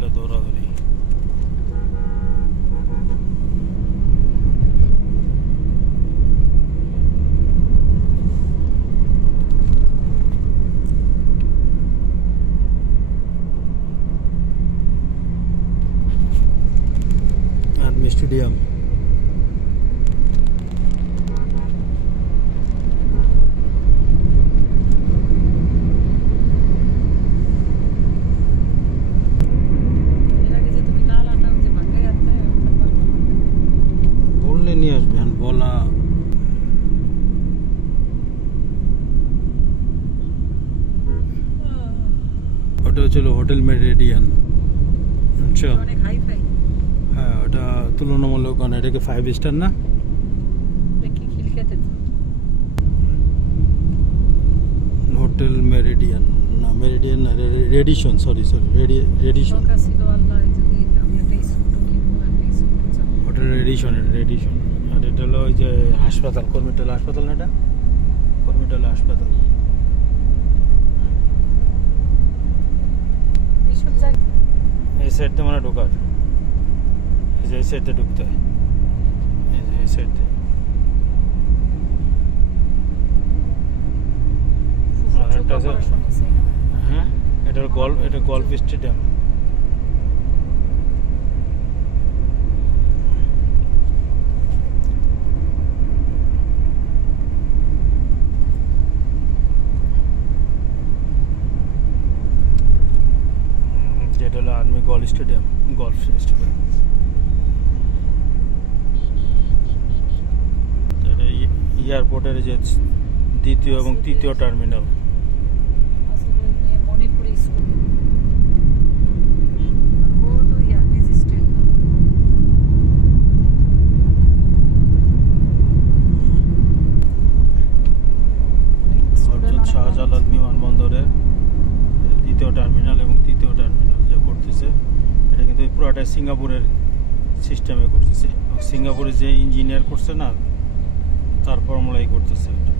হলে দৌড়াদৌড়ি। Army stadium. বললে নিয়ে আসবেন বলা। ওটা হচ্ছিল হোটেল মেরিডিয়ান। আচ্ছা, হ্যাঁ ওটা তুলনামূলক এটাকে 5 স্টার না? হোটেল মেরিডিয়ান না, মেরিডিয়ান না, Radisson, sorry Radisson. Hotel Radisson, Radisson. আর এটা হলো ওই যে হাসপাতাল, কর্মীটল হাসপাতাল না, এটা কর্মীটল হাসপাতাল। এই সাইড দিয়ে মানে ঢোকার, এই যে এই সাইড দিয়ে ঢুকতে হয়, এই যে এই সাইড দিয়ে। আর একটা আছে, হ্যাঁ এটা গল্ফ স্টেডিয়াম। যেটা হলো আর্মি গল্ফ স্টেডিয়াম। এটা এয়ারপোর্টের যে দ্বিতীয় এবং তৃতীয় টার্মিনাল। শাহজালাল বিমানবন্দরের দ্বিতীয় টার্মিনাল এবং তৃতীয় টার্মিনাল যে করতেছে, এটা কিন্তু পুরোটাই সিঙ্গাপুরের সিস্টেমে করতেছে। সিঙ্গাপুরে যে ইঞ্জিনিয়ার করছে না, তার ফর্মুলাই করতেছে এটা।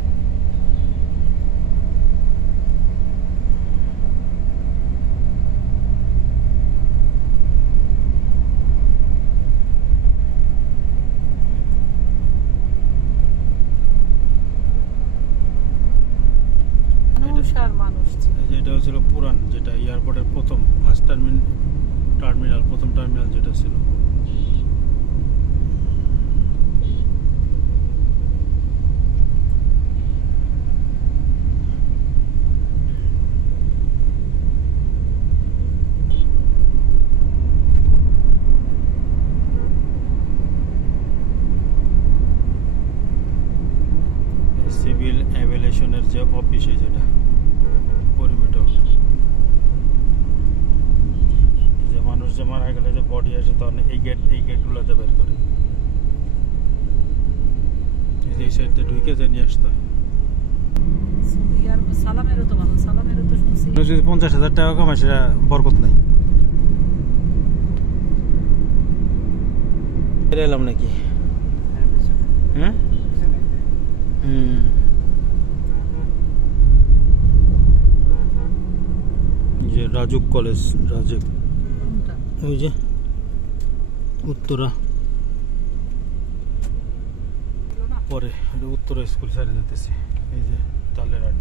এটা হচ্ছিল পুরান, যেটা এয়ারপোর্টের ফার্স্ট টার্মিনাল, প্রথম টার্মিনাল যেটা ছিল। সিভিল এভিয়েশনের যে অফিসে, যেটা পরিমেটর, যে মানুষ যে মারা গেলে যে বডি আসে, তখন এই গেটগুলোতে বের করে, এই সাইড দিয়ে ঢুকে যে নিয়ে আসতে হয়। যদি 50,000 টাকা কামায়, সেটা বরকত নাই। এলাম নাকি? হ্যাঁ, যে রাজুক কলেজ, রাজুক, ওই যে উত্তরা, পরে উত্তরা স্কুল সাইডে যেতেছি। এই যে তালের হাট।